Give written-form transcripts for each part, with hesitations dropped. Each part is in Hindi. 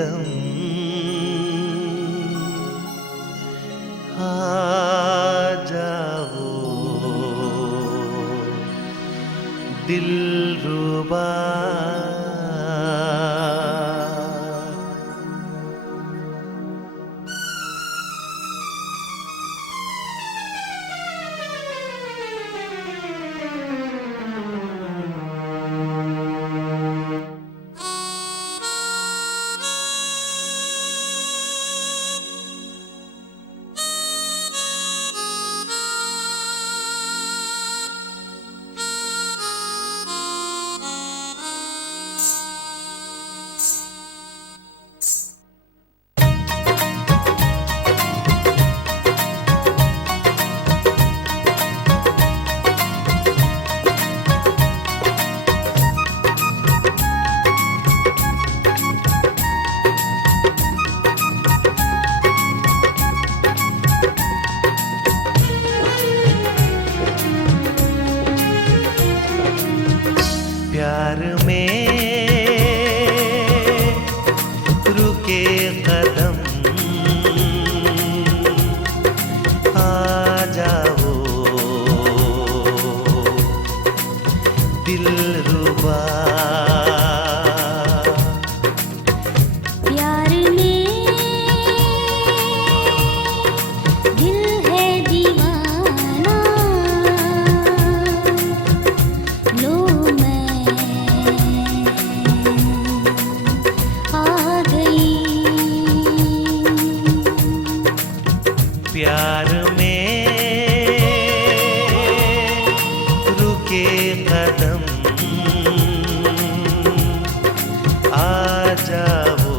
कदम आ जाओ दिलरुबा। प्यार में रुके कदम आ जाओ दिलरुबा। प्यार में दिल है दीवाना, लो प्यार में रुके कदम आ जाओ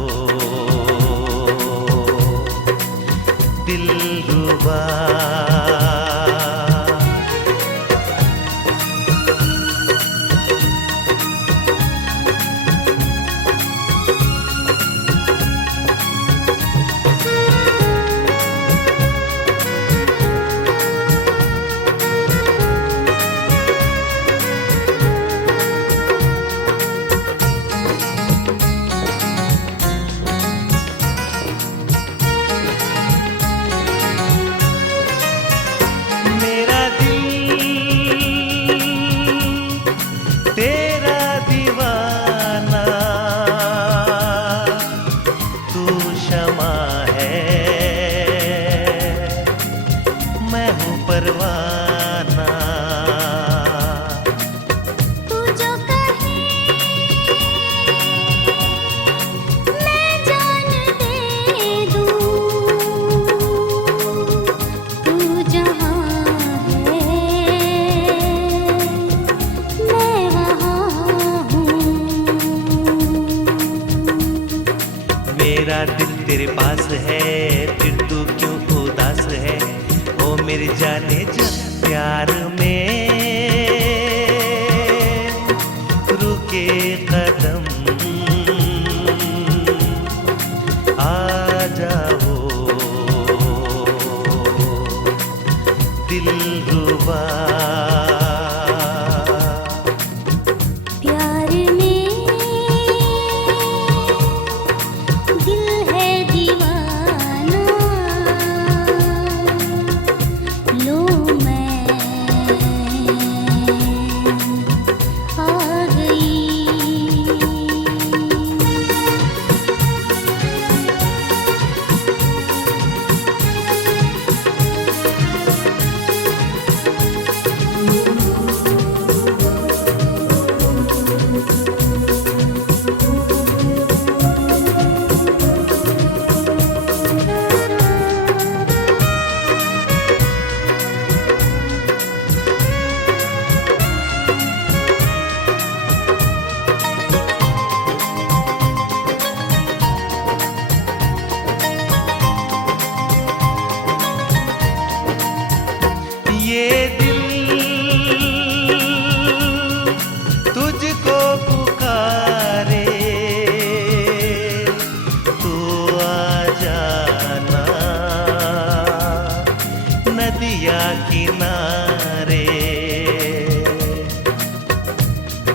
दिलरुबा। तेरा दीवाना तू शमा है, मैं हूँ परवाना। तू जो कहे मैं जान दे दूँ, तू जहाँ मेरा दिल तेरे पास है, फिर तू क्यों उदास है? ओ मेरी जाने जा, प्यार में रुके कदम आ जाओ दिलरुबा।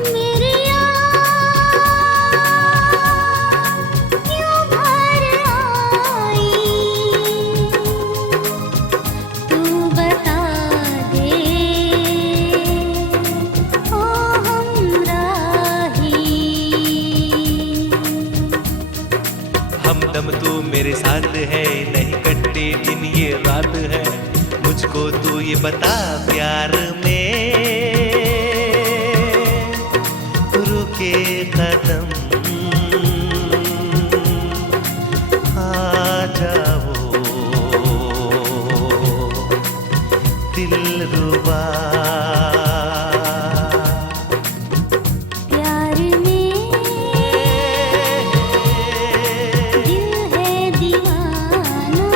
मेरी आँख क्यों ये दिन ये रात है, मुझको तू ये बता प्यार में रुके कदम आ जाओ दिलरुबा। प्यार में दिल है दीवाना,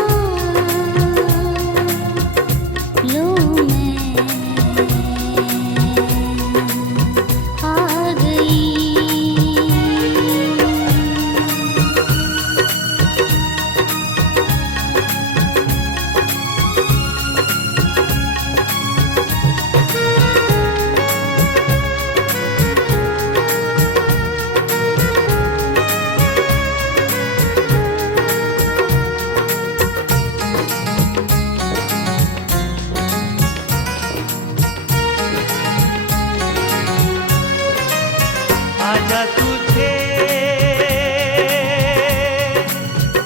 लो मैं आ गई। आजा तुझे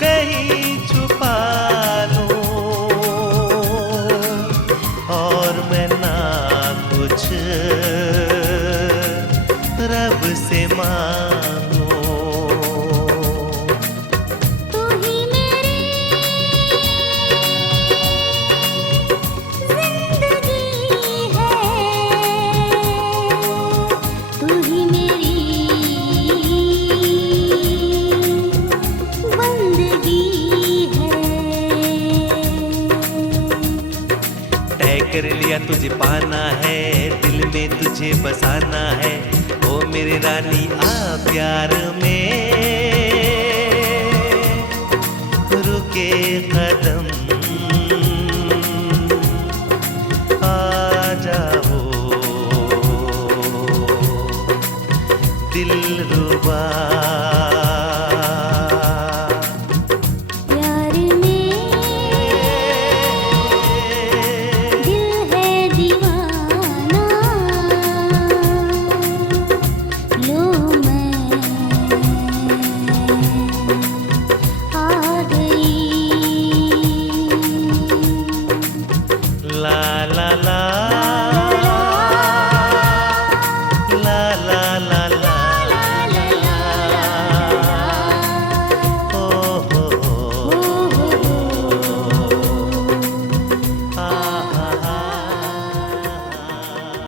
कहीं छुपा लूं और मैं ना कुछ रब से मांगूं। तू ही मेरी जिंदगी है, तू ही मेरी बंदगी है। तय कर लिया तुझे पाना है, दिल में तुझे बसाना है, ओ मेरी रानी आ प्यार में रुके कदम